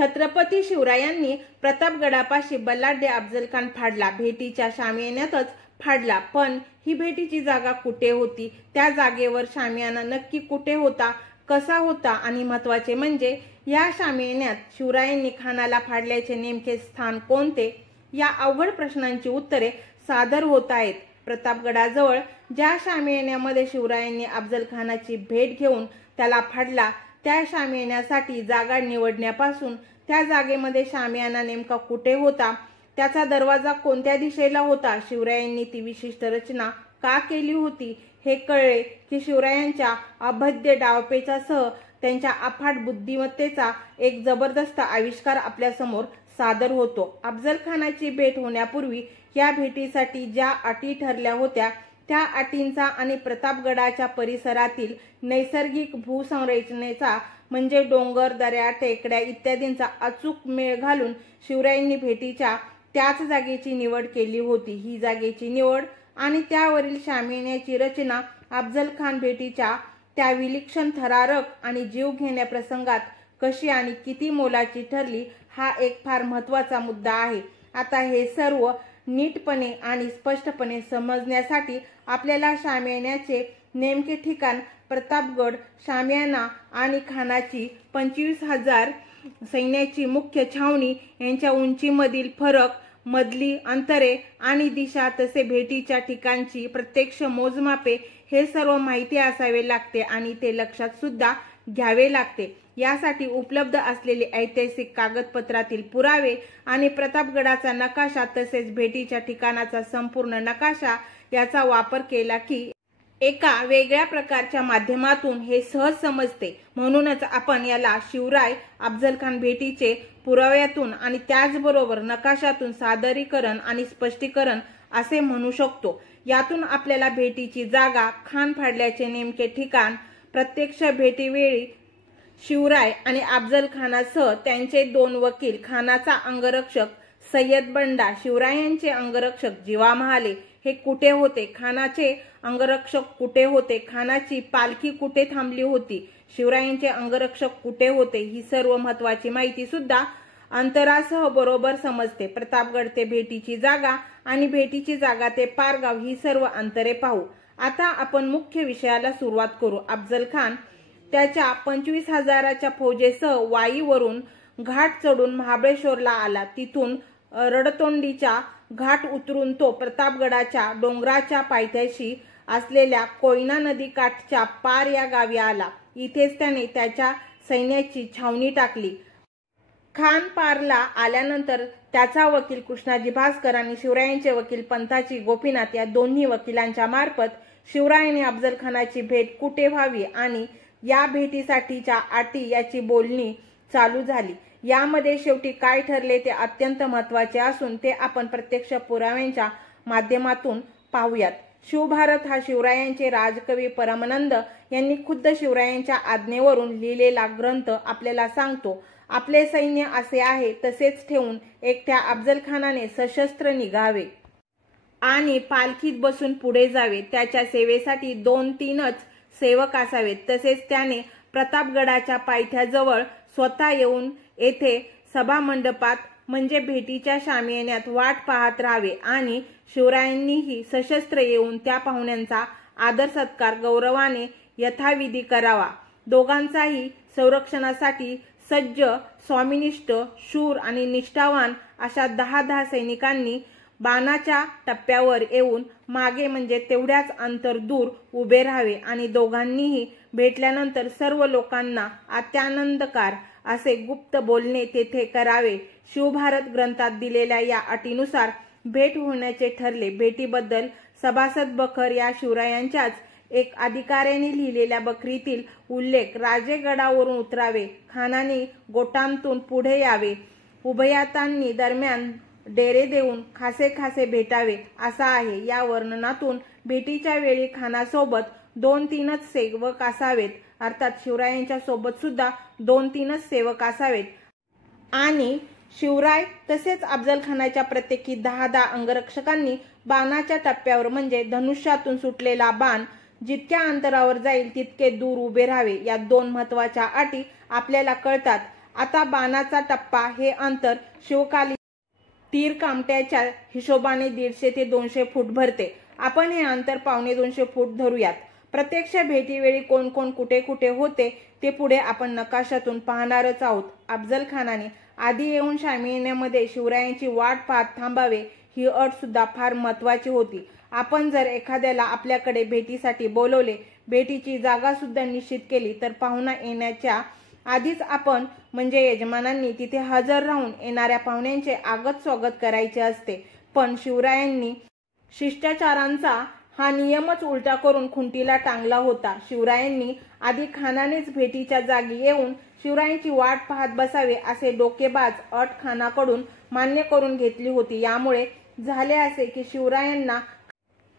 छत्रपती शिवरायांनी प्रतापगडापाशी बलाढ्य अफजलखान फाडला, भेटीच्या शामियान्यातच फाडला. पण ही भेटीची जागा कुठे होती, त्या जागेवर शामियाना नक्की कुठे होता, कसा होता आणि महत्वाचे म्हणजे या शामियान्यात शिवरायांनी खानाला फाडल्याचे नेमके स्थान कोणते, या अवघड प्रश्नांची उत्तरे सादर होत आहेत. प्रतापगडाजवळ ज्या शामियान्यामध्ये शिवरायांनी अफजलखानाची भेट घेऊन त्याला फाडला, त्या शामियान्यासाठी जागा निवडण्यापासून त्या जागेमध्ये शामियाना नेमका कुठे होता, त्याचा दरवाजा कोणत्या दिशेला होता, शिवरायांनी ती विशिष्ट रचना का केली होती, हे कळले की शिवरायांच्या अभेद्य डावपेचासह त्यांच्या अफाट बुद्धिमत्तेचा एक जबरदस्त आविष्कार आपल्यासमोर सादर होतो. अफजलखानाची भेट होण्यापूर्वी या भेटीसाठी ज्या अटी ठरल्या होत्या, त्या अटींचा आणि प्रतापगडाच्या परिसरातील नैसर्गिक भूसंरचनेचा म्हणजे डोंगर, दऱ्या, टेकड्या इत्यादींचा अचूक मेळ घालून शिवरायांनी भेटीच्या त्याच जागेची निवड केली होती. ही जागेची निवड आणि त्यावरील शामियान्याची रचना अफजलखान भेटीच्या त्या विलक्षण, थरारक आणि जीव घेण्या प्रसंगात कशी आणि किती मोलाची ठरली, हा एक फार महत्त्वाचा मुद्दा आहे. आता हे सर्व नीटपणे आणि स्पष्टपणे समजण्यासाठी आपल्याला शामियान्याचे नेमके ठिकाण, प्रतापगड, शामियाना आणि खानाची 25,000 सैन्याची मुख्य छावणी यांच्या उंचीमधील फरक, मधली अंतरे आणि दिशा, तसे भेटीच्या ठिकाणची प्रत्यक्ष मोजमापे हे सर्व माहिती असावे लागते आणि ते लक्षात सुद्धा घ्यावे लागते. यासाठी उपलब्ध असलेले ऐतिहासिक कागदपत्रातील पुरावे आणि प्रतापगडाचा नकाशा तसेच भेटीच्या ठिकाणाचा संपूर्ण नकाशा याचा वापर केला की एका वेगळ्या प्रकारच्या माध्यमातून हे सहज समजते. म्हणूनच आपण याला शिवराय अफजलखान भेटीचे पुराव्यातून आणि त्याचबरोबर नकाशातून सादरीकरण आणि स्पष्टीकरण असे म्हणू शकतो. यातून आपल्याला भेटीची जागा, खान फाडल्याचे नेमके ठिकाण, प्रत्यक्ष भेटीवेळी शिवराय आणि अफजलखानासह त्यांचे 2 वकील, खानाचा अंगरक्षक सय्यद बंडा, शिवरायांचे अंगरक्षक जीवा महाले हे कुठे होते, खानाचे अंगरक्षक कुठे होते, खानाची पालखी कुठे थांबली होती, शिवरायांचे अंगरक्षक कुठे होते, ही सर्व महत्वाची माहिती सुद्धा अंतरासह बरोबर समजते. प्रतापगड ते भेटीची जागा आणि भेटीची जागा ते पारगाव ही सर्व अंतरे पाहू. आता आपण मुख्य विषयाला सुरुवात करू. अफजलखान त्याच्या 25,000च्या फौजेसह वाईवरून घाट चढून महाबळेश्वरला आला. तिथून रडतोंडीचा घाट उतरून तो प्रतापगडाच्या डोंगराच्या पायथ्याशी असलेल्या कोयना नदी काठच्या पार या गावी आला. इथेच त्याने त्याच्या सैन्याची छावणी टाकली. खान पारला आल्यानंतर त्याचा वकील कृष्णाजी भास्कर आणि शिवरायांचे वकील पंथाजी गोपीनाथ या दोन्ही वकिलांच्या मार्फत शिवरायांनी अफजलखानाची भेट कुठे व्हावी आणि या भेटीसाठीच्या अटी याची बोलणी चालू झाली. यामध्ये शेवटी काय ठरले ते अत्यंत महत्त्वाचे असून ते आपण प्रत्यक्ष पुराव्यांच्या माध्यमातून पाहूयात. शिवभारत हा शिवरायांचे राजकवी परमानंद यांनी खुद्द शिवरायांच्या आज्ञेवरून लिहिलेला ग्रंथ आपल्याला सांगतो. आपले सैन्य असे आहे तसेच ठेवून एकट्या अफजलखानाने सशस्त्र निघावे आणि पालखीत बसून पुढे जावे. त्याच्या सेवेसाठी 2-3च सेवक असावेत. तसेच त्याने प्रतापगडाच्या पायथ्याजवळ स्वतः येऊन येथे सभामंडपात म्हणजे भेटीच्या शामियान्यात वाट पाहत राहावे आणि शिवरायांनीही सशस्त्र येऊन त्या पाहुण्यांचा आदर सत्कार गौरवाने यथाविधी करावा. दोघांचाही संरक्षणासाठी सज्ज, स्वामिनिष्ठ, शूर आणि निष्ठावान अशा 10 सैनिकांनी बाणाच्या टप्प्यावर येऊन मागे म्हणजे तेवढ्याच अंतर दूर उभे राहावे आणि दोघांनीही भेटल्यानंतर सर्व लोकांना अत्यानंदकार असे गुप्त बोलणे तेथे करावे. शिवभारत ग्रंथात दिलेल्या या अटीनुसार भेट होण्याचे ठरले. भेटीबद्दल सभासद बखर या शिवरायांच्याच एक अधिकाऱ्याने लिहिलेल्या बखरीतील उल्लेख, राजेगडावरून उतरावे, खानाने गोटांतून पुढे यावे, उभयतांनी दरम्यान डेरे देऊन खासे भेटावे असा आहे. या वर्णनातून भेटीच्या वेळी खानासोबत 2-3च सेवक असावेत, अर्थात शिवरायांच्या सोबत सुद्धा 2-3च सेवक असावेत आणि शिवराय तसेच अफजलखानाच्या प्रत्येकी 10 अंगरक्षकांनी बाणाच्या टप्प्यावर म्हणजे धनुष्यातून सुटलेला बाण जितक्या अंतरावर जाईल तितके दूर उभे राहावे. या 2 महत्वाच्या अटी आपल्याला कळतात. आता बाणाचा टप्पा हे अंतर शिवकालीन तीर कामट्याच्या हिशोबाने 150 ते 200 फूट भरते. आपण हे अंतर 250 फूट धरूयात. प्रत्यक्ष भेटीवेळी कोण कोण कुठे कुठे होते ते पुढे आपण नकाशातून पाहणारच आहोत. अफजल खानाने आधी येऊन शामियान्यामध्ये शिवरायांची वाट पाहत थांबावे ही अट सुद्धा फार महत्वाची होती. आपण जर एखाद्याला आपल्याकडे भेटीसाठी बोलवले, भेटीची जागा सुद्धा निश्चित केली तर पाहुणा येण्याच्या आधीच आपण म्हणजे यजमानांनी तिथे हजर राहून येणाऱ्या पाहुण्यांचे आगत स्वागत करायचे असते. पण शिवरायांनी शिष्टाचारांचा हा नियमच उलटा करून खुंटीला टांगला होता. शिवरायांनी आधी खानानेच भेटीच्या जागी येऊन शिवरायांची वाट पाहत बसावे असे डोकेबाज अट खानाकडून मान्य करून घेतली होती. यामुळे झाले असे की शिवरायांना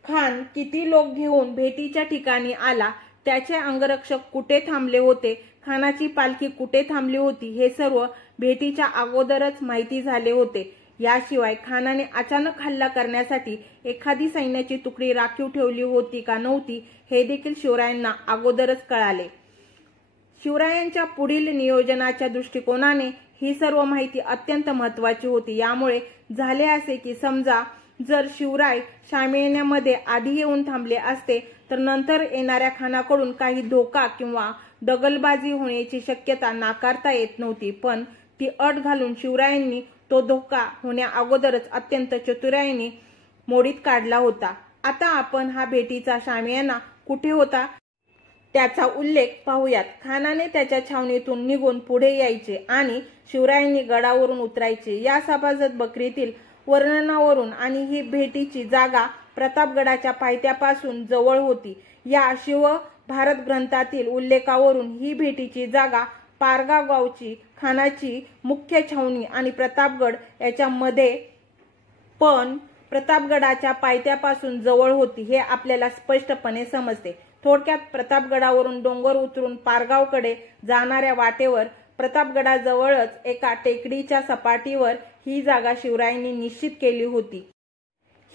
खान किती लोक घेऊन भेटीच्या ठिकाणी आला, त्याचे अंगरक्षक कुठे थांबले होते, खानाची पालखी कुठे थांबली होती हे सर्व भेटीच्या अगोदरच माहिती झाले होते. याशिवाय खानाने अचानक हल्ला करण्यासाठी एखादी सैन्याची तुकडी राखीव ठेवली होती का नव्हती हे देखील शिवरायांना अगोदरच कळाले. शिवरायांच्या पुढील नियोजनाच्या दृष्टिकोनाने ही सर्व माहिती अत्यंत महत्वाची होती. यामुळे झाले असे की समजा जर शिवराय शामियान्यामध्ये आधी येऊन थांबले असते तर नंतर येणाऱ्या खानाकडून काही धोका किंवा दगलबाजी होण्याची शक्यता नाकारता येत नव्हती. पण ती अट घालून शिवरायांनी तो धोका होण्या अगोदरच अत्यंत चतुराईने मोडीत काढला होता. आता आपण हा भेटीचा शामियाना कुठे होता त्याचा उल्लेख पाहूयात. खानाने त्याच्या छावणीतून निघून पुढे यायचे आणि शिवरायांनी गडावरून उतरायचे. या सभासद बकरीतील वर्णनावरून आणि ही भेटीची जागा प्रतापगडाच्या पायथ्यापासून जवळ होती. या शिव भारत ग्रंथातील उल्लेखावरून ही भेटीची जागा पारगाव गावची खानाची मुख्य छावणी आणि प्रतापगड याच्यामध्ये पण प्रतापगडाच्या पायथ्यापासून जवळ होती हे आपल्याला स्पष्टपणे समजते. थोडक्यात प्रतापगडावरून डोंगर उतरून पारगावकडे जाणाऱ्या वाटेवर प्रतापगडाजवळच एका टेकडीच्या सपाटीवर ही जागा शिवरायांनी निश्चित केली होती.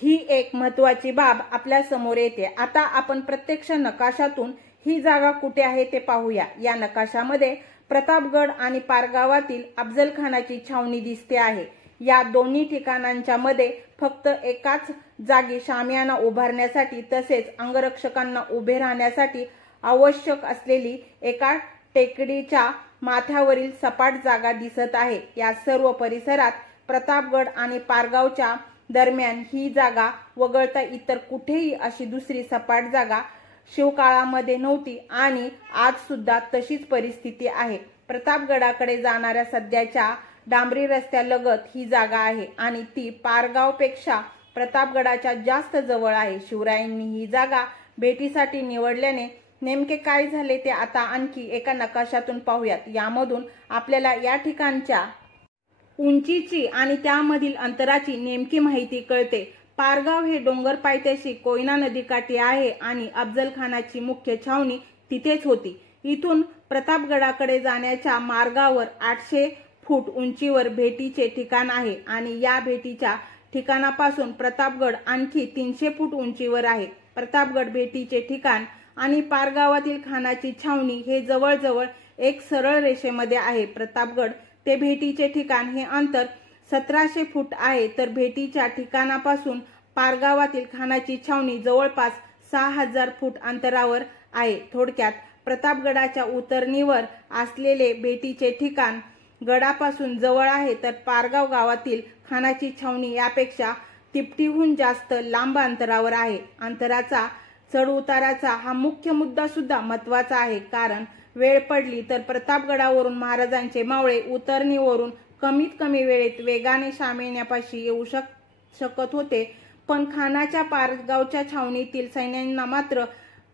ही एक महत्वाची बाब आपल्या समोर येते. आता आपण प्रत्यक्ष नकाशातून ही जागा कुठे आहे ते पाहूया. या नकाशामध्ये प्रतापगड आणि पारगावातील अफजल खानाची छावणी दिसते आहे. या दोन्ही ठिकाणांच्या मध्ये फक्त एकाच जागी शामियाना उभारण्यासाठी तसेच अंगरक्षकांना उभे राहण्यासाठी आवश्यक असलेली एका टेकडीच्या माथ्यावरील सपाट जागा दिसत आहे. या सर्व परिसरात प्रतापगड आणि पारगावच्या दरम्यान ही जागा वगळता इतर कुठेही अशी दुसरी सपाट जागा शिवकाळामध्ये नव्हती आणि आज सुद्धा तशीच परिस्थिती आहे. प्रतापगडाकडे जाणाऱ्या सध्याच्या डांबरी रस्त्यालगत ही जागा आहे आणि ती पारगावपेक्षा प्रतापगडाच्या जास्त जवळ आहे. शिवरायांनी ही जागा भेटीसाठी निवडल्याने नेमके काय झाले ते आता आणखी एका नकाशातून पाहूयात. यामधून आपल्याला या ठिकाणच्या उंचीची आणि त्यामधील अंतराची नेमकी माहिती कळते. पारगाव हे डोंगर पायथ्याशी कोयना नदीकाठी आहे आणि अफजल खानाची मुख्य छावणी तिथेच होती. इथून प्रतापगडाकडे जाण्याच्या मार्गावर 800 फूट उंचीवर भेटीचे ठिकाण आहे आणि या भेटीच्या ठिकाणापासून प्रतापगड आणखी 300 फूट उंचीवर आहे. प्रतापगड भेटीचे ठिकाण आणि पारगावातील खानाची छावणी हे जवळजवळ एक सरळ रेषेमध्ये आहे. प्रतापगड ते भेटीचे ठिकाण हे अंतर 1700 फूट आहे तर भेटीच्या ठिकाणापासून पारगावातील खानाची छावणी जवळपास 6000 फूट अंतरावर आहे. थोडक्यात प्रतापगडाच्या उतरणीवर असलेले भेटीचे ठिकाण गडापासून जवळ आहे तर पारगाव गावातील खानाची छावणी यापेक्षा तिपटीहून जास्त लांब अंतरावर आहे. अंतराचा चढ उताराचा हा मुख्य मुद्दा सुद्धा महत्वाचा आहे, कारण वेळ पडली तर प्रतापगडावरून महाराजांचे मावळे उतरणीवरून कमीत कमी वेळेत वेगाने शामियान्यापाशी येऊ शकत होते. पण खानाच्या पारगावच्या छावणीतील सैन्यांना मात्र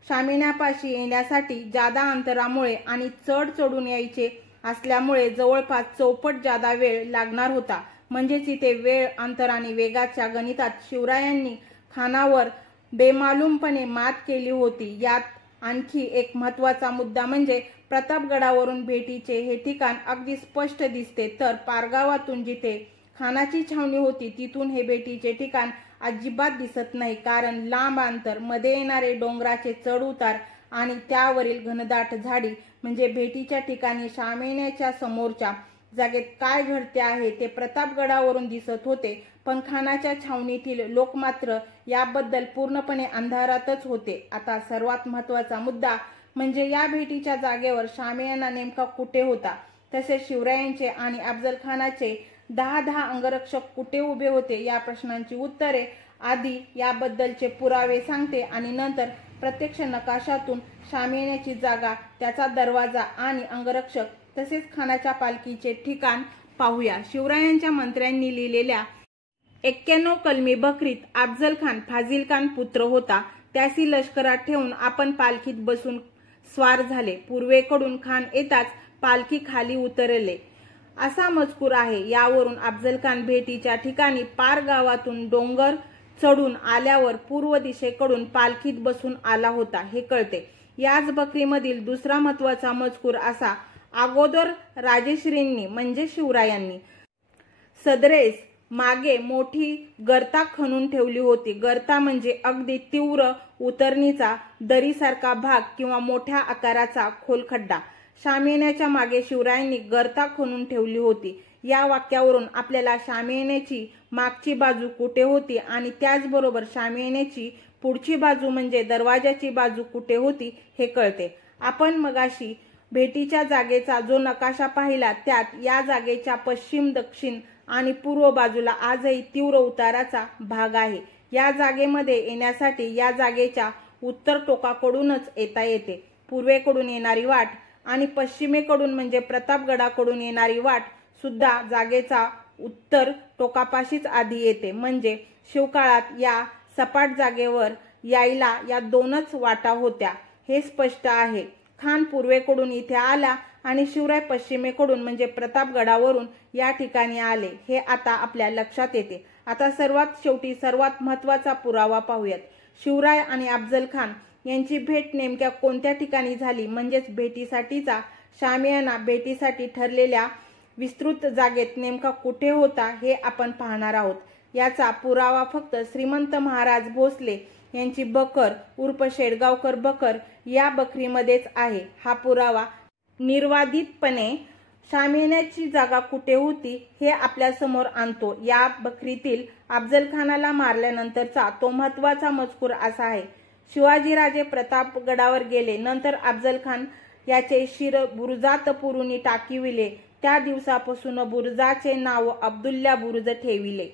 शामियान्यापाशी येण्यासाठी जादा अंतरामुळे आणि चढ चढून यायचे असल्यामुळे जवळपास चौपट जादा वेळ लागणार होता. म्हणजेच इथे वेळ, अंतर आणि वेगाच्या गणितात शिवरायांनी खानावर बेमालूमपणे मात केली होती. यात आणखी एक महत्वाचा मुद्दा म्हणजे प्रतापगडावरून भेटीचे हे ठिकाण अगदी स्पष्ट दिसते तर पारगावातून जिथे खानाची छावणी होती तिथून हे भेटीचे ठिकाण अजिबात दिसत नाही, कारण लांब अंतर, मध्ये येणारे डोंगराचे चढ उतार आणि त्यावरील घनदाट झाडी म्हणजे भेटीच्या ठिकाणी शामियान्याच्या समोरच्या जागेत काय घडते आहे ते प्रतापगडावरून दिसत होते, पण खानाच्या छावणीतील लोक मात्र याबद्दल पूर्णपणे अंधारातच होते. आता सर्वात महत्त्वाचा मुद्दा म्हणजे या भेटीच्या जागेवर शामियाना नेमका कुठे होता, तसेच शिवरायांचे आणि अफजल खानाचे 10 अंगरक्षक कुठे उभे होते या प्रश्नांची उत्तरे आधी याबद्दलचे पुरावे सांगते आणि नंतर प्रत्यक्ष नकाशातून शामियान्याची जागा, त्याचा दरवाजा आणि अंगरक्षक तसेच खानाच्या पालखीचे ठिकाण पाहूया. शिवरायांच्या मंत्र्यांनी लिहिलेल्या 91 कलमी बकरीत अफजल खान फाझिल खान पुत्र होता. त्यासी लष्करात ठेवून आपण पालखीत बसून स्वार झाले. पूर्वेकडून खान येताच पालखी खाली उतरले असा मजकूर आहे. यावरून अफजल खान भेटीच्या ठिकाणी पार गावातून डोंगर चढून आल्यावर पूर्व दिशेकडून पालखीत बसून आला होता हे कळते. याच बकरीमधील दुसरा महत्वाचा मजकूर असा, अगोदर राजेश्रींनी म्हणजे शिवरायांनी सदरेस मागे मोठी गर्ता खणून ठेवली होती. गर्ता म्हणजे अगदी तीव्र उतरणीचा दरीसारखा भाग किंवा मोठ्या आकाराचा खोल खड्डा. शामियान्याच्या मागे शिवरायांनी गर्ता खणून ठेवली होती. या वाक्यावरून आपल्याला शामियान्याची मागची बाजू कुठे होती आणि त्याचबरोबर शामियान्याची पुढची बाजू म्हणजे दरवाजाची बाजू कुठे होती हे कळते. आपण मगाशी भेटीच्या जागेचा जो नकाशा पाहिला त्यात या जागेच्या पश्चिम, दक्षिण आणि पूर्व बाजूला आजही तीव्र उताराचा भाग आहे. या जागेमध्ये येण्यासाठी या जागेच्या उत्तर टोकाकडूनच येता येते. पूर्वेकडून येणारी वाट आणि पश्चिमेकडून म्हणजे प्रतापगडाकडून येणारी वाट सुद्धा जागेचा उत्तर टोकापाशीच आधी येते. म्हणजे शिवकाळात या सपाट जागेवर यायला या दोनच वाटा होत्या हे स्पष्ट आहे. खान पूर्वेकडून इथे आला आणि शिवराय पश्चिमेकडून म्हणजे प्रतापगडावरून या ठिकाणी आले हे आता आपल्या लक्षात येते. आता सर्वात शेवटी सर्वात महत्त्वाचा पुरावा पाहूयात. शिवराय आणि अफजल खान यांची भेट नेमक्या कोणत्या ठिकाणी झाली, म्हणजेच भेटीसाठीचा शामियाना भेटीसाठी ठरलेल्या विस्तृत जागेत नेमका कुठे होता हे आपण पाहणार आहोत. याचा पुरावा फक्त श्रीमंत महाराज भोसले यांची बकर उर्फ शेडगावकर बकर या बकरीमध्येच आहे. हा पुरावा निर्वादितपणे शामियान्याची जागा कुठे होती हे आपल्या समोर आणतो. या बकरीतील अफजल खानाला मारल्यानंतरचा तो महत्वाचा मजकूर असा आहे, शिवाजीराजे प्रतापगडावर गेले, नंतर अफजल खान याचे शिर बुरुजात पुरुनी टाकिविले. त्या दिवसापासून बुरुजाचे नाव अब्दुल्ला बुरुज ठेविले.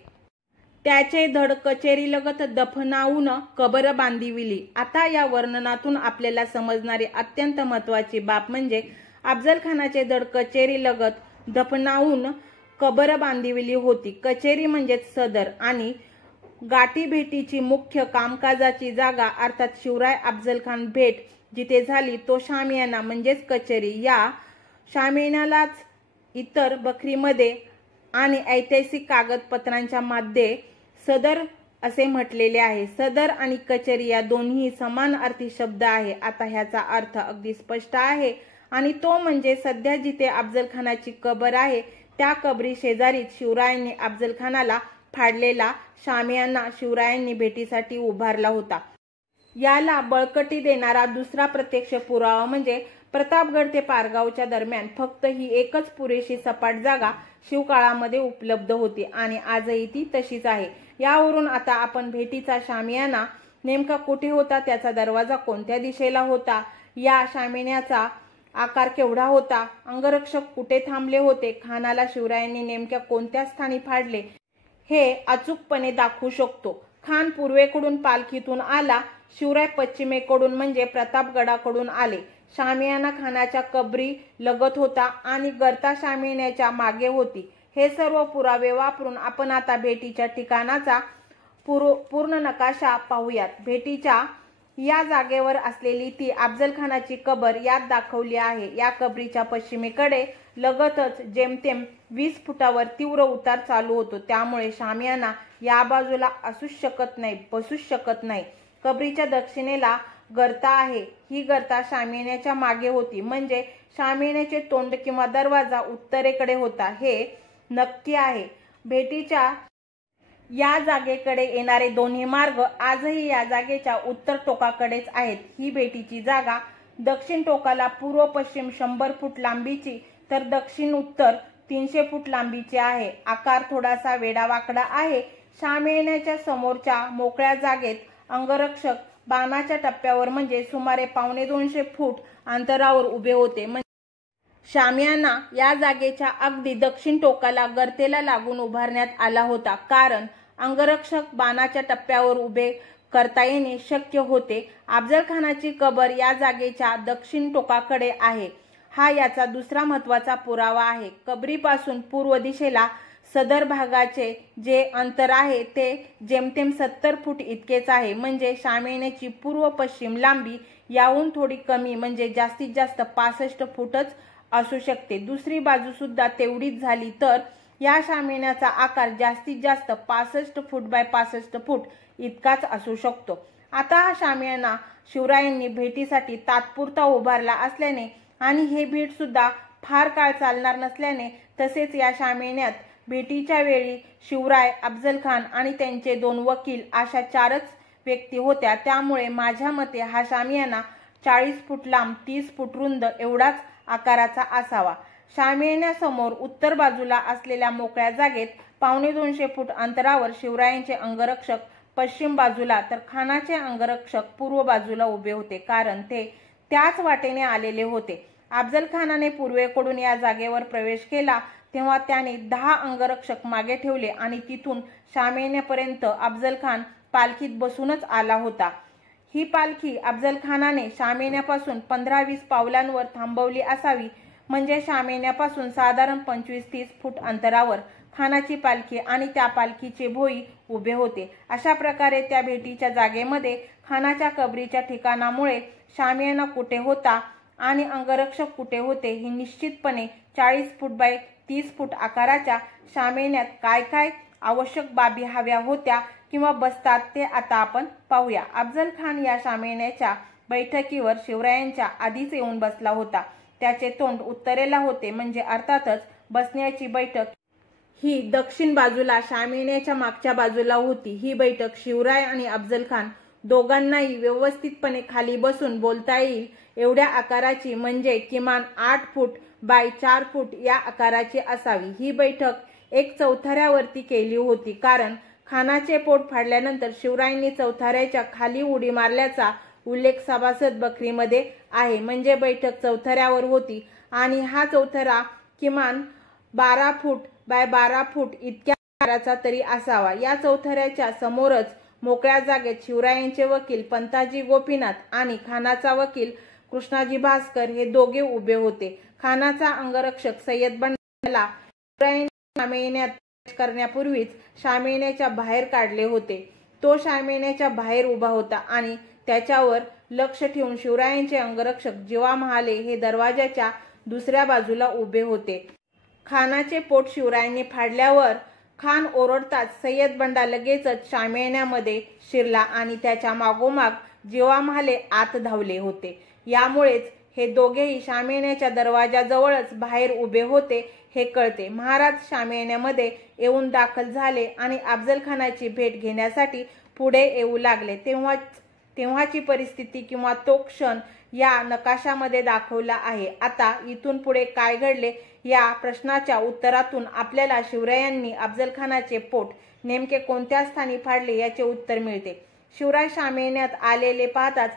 त्याचे धड कचेरी लगत दफनावून कबर बांधिविली. आता या वर्णनातून आपल्याला समजणारी अत्यंत महत्वाची बाब म्हणजे अफजल खानाचे धड कचेरी लगत दफनावून कबर बांधिविली होती. कचेरी म्हणजेच सदर आणि गाठी भेटीची मुख्य कामकाजाची जागा अर्थात शिवराय अफजल खान भेट जिथे झाली तो शामियाना म्हणजेच कचेरी. या शामियानालाच इतर बकरीमध्ये आणि ऐतिहासिक कागदपत्रांच्या मध्ये सदर असे म्हटलेले आहे. सदर आणि कचेरी या दोन्ही समान अर्थी शब्द आहे. आता ह्याचा अर्थ अगदी स्पष्ट आहे आणि तो म्हणजे सध्या जिथे अफजल खानाची कबर आहे त्या कबरी शेजारीच शिवरायांनी अफजल खानाला फाडलेला शामियाना शिवरायांनी भेटीसाठी उभारला होता. याला बळकटी देणारा दुसरा प्रत्यक्ष पुरावा म्हणजे प्रतापगड ते पारगावच्या दरम्यान फक्त ही एकच पुरेशी सपाट जागा शिवकाळामध्ये उपलब्ध होती आणि आजही ती तशीच आहे. यावरून आता आपण भेटीचा शामियाना नेमका कुठे होता, त्याचा दरवाजा कोणत्या दिशेला होता, या शामियान्याचा आकार केवढा होता, अंगरक्षक कुठे थांबले होते, खानाला शिवरायांनी नेमक्या कोणत्या स्थानी फाडले हे अचूकपणे दाखवू शकतो. खान पूर्वेकडून पालखीतून आला, शिवराय पश्चिमेकडून म्हणजे प्रतापगडाकडून आले. शामियाना खानाच्या कबरी लगत होता आणि गर्ता शामियान्याच्या मागे होती. हे सर्व पुरावे वापरून आपण आता भेटीच्या ठिकाणाचा पूर्ण नकाशा पाहूयात. भेटीच्या या जागेवर असलेली ती अफजल खानाची कबर यात दाखवली आहे. या कबरीच्या पश्चिमेकडे लगतच जेमतेम 20 फुटावर तीव्र उतार चालू होतो. त्यामुळे शामियाना या बाजूला असूच शकत नाही, बसूच शकत नाही. कबरीच्या दक्षिणेला गर्ता आहे. ही गर्ता शामियान्याच्या मागे होती म्हणजे शामियान्याचे तोंड किंवा दरवाजा उत्तरेकडे होता हे नक्की आहे. भेटीच्या या जागेकडे येणारे दोन्ही मार्ग आजही या जागेच्या उत्तर टोकाकडेच आहेत. ही भेटीची जागा दक्षिण टोकाला पूर्व पश्चिम 100 फूट लांबीची तर दक्षिण उत्तर 300 फूट लांबीचे आहे. आकार थोडासा वेडावाकडा आहे. शामियान्याच्या समोरच्या मोकळ्या जागेत अंगरक्षक बाणाच्या टप्प्यावर म्हणजे सुमारे 1.25 फूट अंतरावर उभे होते. शामियाना या जागेच्या अगदी दक्षिण टोकाला गर्तेला लागून उभारण्यात आला होता, कारण अंगरक्षक बाणाच्या टप्प्यावर उभे करता येणे शक्य होते. अफजल खानाची कबर या जागेच्या दक्षिण टोकाकडे आहे. हा याचा दुसरा महत्त्वाचा पुरावा आहे. कबरीपासून पूर्व दिशेला सदर भागाचे जे अंतर आहे ते जेमतेम 70 फूट इतकेच आहे. म्हणजे शामियान्याची पूर्व पश्चिम लांबी याहून थोडी कमी म्हणजे जास्तीत जास्त 65 फूटच असू शकते. दुसरी बाजू सुद्धा तेवढीच झाली तर या शामियान्याचा आकार जास्तीत जास्त 65 फूट बाय 65 फूट इतकाच असू शकतो. आता हा शामियाना शिवरायांनी भेटीसाठी तात्पुरता उभारला असल्याने आणि हे भेट सुद्धा फार काळ चालणार नसल्याने, तसेच या शामियान्यात भेटीच्या वेळी शिवराय, अफजल खान आणि त्यांचे 2 वकील अशा 4च व्यक्ती होत्या. त्यामुळे माझ्या मते हा शामियाना 40 फूट लांब 30 फूट रुंद एवढाच आकाराचा असावा. शामियान्यासमोर उत्तर बाजूला असलेल्या मोकळ्या जागेत 1.25 फूट अंतरावर शिवरायांचे अंगरक्षक पश्चिम बाजूला तर खानाचे अंगरक्षक पूर्व बाजूला उभे होते, कारण ते त्याच वाटेने आलेले होते. अफजल खानाने पूर्वेकडून या जागेवर प्रवेश केला तेव्हा त्याने 10 अंगरक्षक मागे ठेवले आणि तिथून शामियान्यापर्यंत अफजल खान पालखीत बसूनच आला होता. ही पालखी अफजल खानाने शामियान्यापासून 15-20 पावलांवर थांबवली असावी. म्हणजे शामियान्यापासून साधारण 25-30 फूट अंतरावर खानाची पालखी आणि त्या पालखीचे भोई उभे होते. अशा प्रकारे त्या भेटीच्या जागेमध्ये खानाच्या कबरीच्या ठिकाणामुळे शामियाना कुठे होता आणि अंगरक्षक कुठे होते हे निश्चितपणे 40 फूट बाय 30 फूट आकाराच्या शामियान्यात काय काय आवश्यक बाबी हव्या होत्या किंवा बसतात ते आता आपण पाहूया. अफजल खान या शामियान्याच्या बैठकीवर शिवरायांच्या आधीच येऊन बसला होता. त्याचे तोंड उत्तरेला होते, म्हणजे अर्थातच बसण्याची बैठक ही दक्षिण बाजूला शामियान्याच्या मागच्या बाजूला होती. ही बैठक शिवराय आणि अफजल खान दोघांनाही व्यवस्थितपणे खाली बसून बोलता येईल एवढ्या आकाराची म्हणजे किमान 8 फूट बाय 4 फूट या आकाराची असावी. ही बैठक एक चौथऱ्यावरती केली होती, कारण खानाचे पोट फाडल्यानंतर शिवरायांनी चौथऱ्याच्या खाली उडी मारल्याचा उल्लेख सभासद बखरीमध्ये आहे. म्हणजे बैठक चौथऱ्यावर होती आणि हा चौथरा किमान 12 फूट बाय 12 फूट इतक्या आकाराचा तरी असावा. या चौथऱ्याच्या समोरच मोकळ्या जागेत शिवरायांचे वकील पंताजी गोपीनाथ आणि खानाचा वकील कृष्णाजी भास्कर हे दोघे उभे होते. खानाचा अंगरक्षक सय्यद बंडाला शिवरायांनी शामियान्यात प्रवेश करण्यापूर्वीच शामियान्याच्या बाहेर काढले होते. तो शामियान्याच्या बाहेर उभा होता आणि त्याच्यावर लक्ष ठेवून शिवरायांचे अंगरक्षक जीवा महाले हे दरवाजाच्या दुसऱ्या बाजूला उभे होते. खानाचे पोट शिवरायांनी फाडल्यावर खान ओरडताच सय्यद बंडा लगेचच शामियान्यामध्ये शिरला आणि त्याच्या मागोमाग जीवा महाले आत धावले होते. यामुळेच हे दोघेही शामियान्याच्या दरवाजाजवळच बाहेर उभे होते हे कळते. महाराज शामियान्यामध्ये येऊन दाखल झाले आणि अफजल खानाची भेट घेण्यासाठी पुढे येऊ लागले. तेव्हाची परिस्थिती किंवा तो क्षण या नकाशामध्ये दाखवला आहे. आता इथून पुढे काय घडले या प्रश्नाच्या उत्तरातून आपल्याला शिवरायांनी अफजल खानाचे पोट नेमके कोणत्या स्थानी फाडले याचे उत्तर मिळते. शिवराय शामियान्यात आलेले पाहताच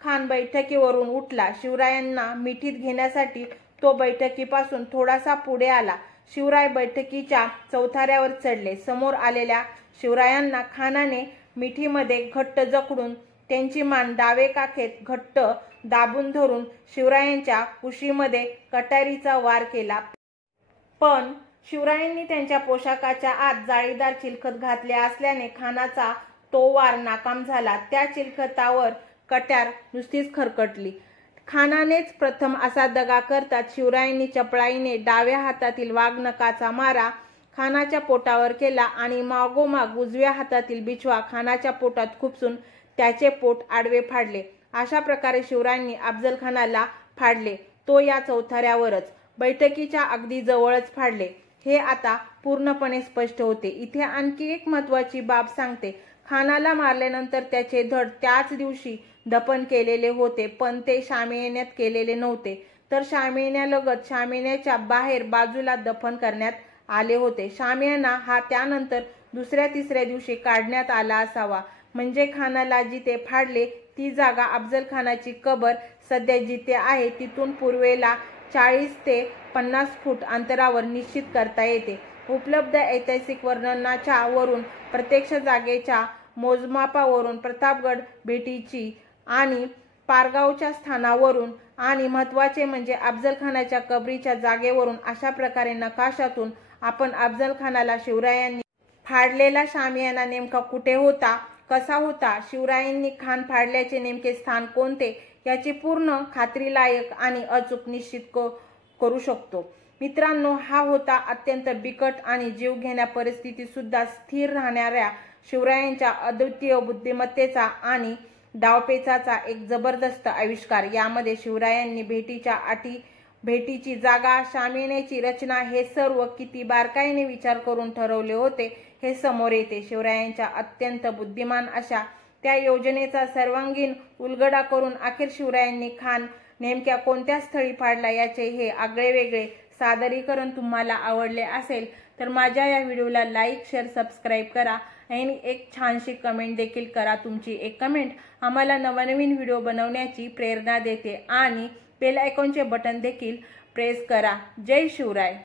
खान बैठकीवरून उठला. शिवरायांना मिठीत घेण्यासाठी तो बैठकीपासून थोडासा पुढे आला. शिवराय बैठकीच्या चौथऱ्यावर चढले. समोर आलेल्या शिवरायांना खानाने मिठीमध्ये घट्ट जखडून त्यांची मान डावे काखेत घट्ट दाबून धरून शिवरायांच्या कुशीमध्ये कटारीचा वार केला. पण शिवरायांनी त्यांच्या पोशाखाच्या आत जाळीदार चिलखत घातले असल्याने खानाचा तो वार नाकाम झाला. त्या चिलखतावर कट्यार नुसतीच खरकटली. खानानेच प्रथम असा दगा करताच शिवरायांनी चपळाईने डाव्या हातातील वाघनखाचा मारा खानाच्या पोटावर केला आणि मागोमाग उजव्या हातातील बिछवा खानाच्या पोटात खुपसून त्याचे पोट आडवे फाडले. अशा प्रकारे शिवरायांनी अफजल खानाला फाडले, तो या चौथऱ्यावरच, बैठकीच्या अगदी जवळच फाडले. हे आता पूर्णपणे स्पष्ट होते. इथे आणखी एक महत्त्वाची बाब सांगते. खानाला मारल्यानंतर त्याचे धड त्याच दिवशी दफन केलेले होते, पण ते शामियान्यात केलेले नव्हते, तर शामियान्यालगत शामियान्याच्या बाहेर बाजूला दफन करण्यात आले होते। शामियाना हा त्यानंतर दुसऱ्या तिसऱ्या दिवशी काढण्यात आला असावा, म्हणजे खानाला जिथे फाडले ती जागा अफजल खानाची कबर सध्या जिथे आहे तिथून पूर्वेला 40 ते 50 फूट अंतरावर निश्चित करता येते। उपलब्ध ऐतिहासिक वर्णनाच्या वरून, प्रत्यक्ष जागेच्या मोजमापावरून, प्रतापगड भेटीची आणि पारगावच्या स्थानावरून आणि महत्त्वाचे म्हणजे अफजल खानाच्या कबरीच्या जागेवरून अशा प्रकारे नकाशातून आपण अफजल खानाला शिवरायांनी फाडलेला शामियाना नेमका कुठे होता, कसा होता, शिवरायांनी खान फाडल्याचे नेमके स्थान कोणते याची पूर्ण खात्रीलायक आणि अचूक निश्चित करू शकतो। मित्रांनो, हा होता अत्यंत बिकट आणि जीवघेण्या परिस्थितीत सुद्धा स्थिर राहणाऱ्या शिवरायांच्या अद्वितीय बुद्धिमत्तेचा आणि डावपेचाचा एक जबरदस्त आविष्कार। यामध्ये शिवरायांनी भेटीच्या अटी, भेटीची जागा, शामियान्याची रचना हे सर्व किती बारकाईने विचार करून ठरवले होते हे समोर येते। शिवरायांच्या अत्यंत बुद्धिमान अशा त्या योजनेचा सर्वांगीण उलगडा करून अखेर शिवरायांनी खान नेमक्या कोणत्या स्थळी फाडला याचे हे आगळेवेगळे सादरीकरण तुम्हाला आवडले असेल तर माझ्या या व्हिडिओला लाईक, शेअर, सबस्क्राईब करा आणि एक छानशी कमेंट देखील करा। तुमची एक कमेंट आम्हाला नवनवीन व्हिडिओ बनवण्याची प्रेरणा देते आणि बेल आयकॉनचे बटन देखील प्रेस करा। जय शिवराय।